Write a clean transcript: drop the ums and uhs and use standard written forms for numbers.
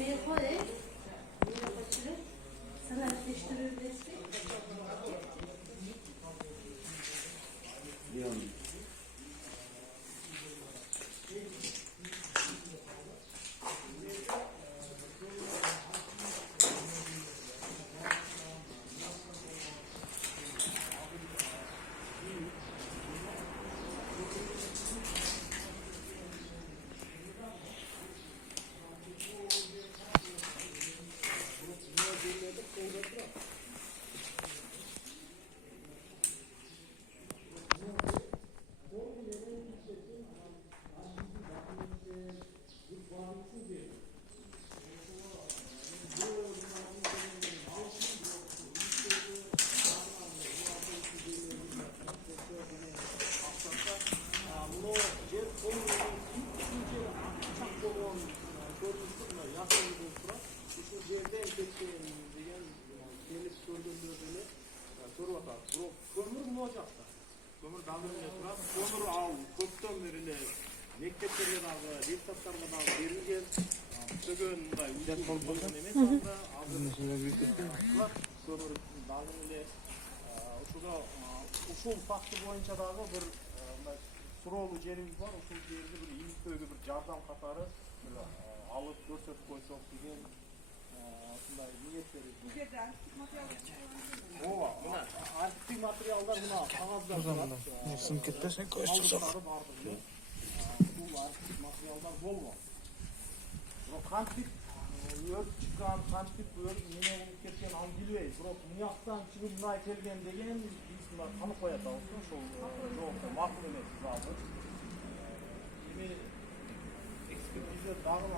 Yemeği koy. Yemeği koy. Sana ateştirebilirsin. Leon. Kömür mü ocakta? Kömür dalgınlığı turar. Kömür al, köpten verile, mekteplerle dağı, deputatlarla dağı verilgen, sögön mınday ucuz bolgan emes anda, kömür dalgınlığı, uşuda, uşul fakti boyunca dağı bir suroğlu jerimiz var, uşul jeride bir iyiliktöygü bir jardam katarı alıp görsötüp koysok degen şunday niyet verir. Bu yerden artistik materyal Ova, artistik materyallar buna kağızlar var. Sınıf ketmesen koşacak. Bu artistik materyallar bol var. Bu kantik, ört çıkan kantik bu ört yine olup ketken angilvey. Bu miyaktan çıkıp bunay kelgen degen biz buna tanı koyat alsın. Şu makul emes aldı. Yine ekspertize dağılan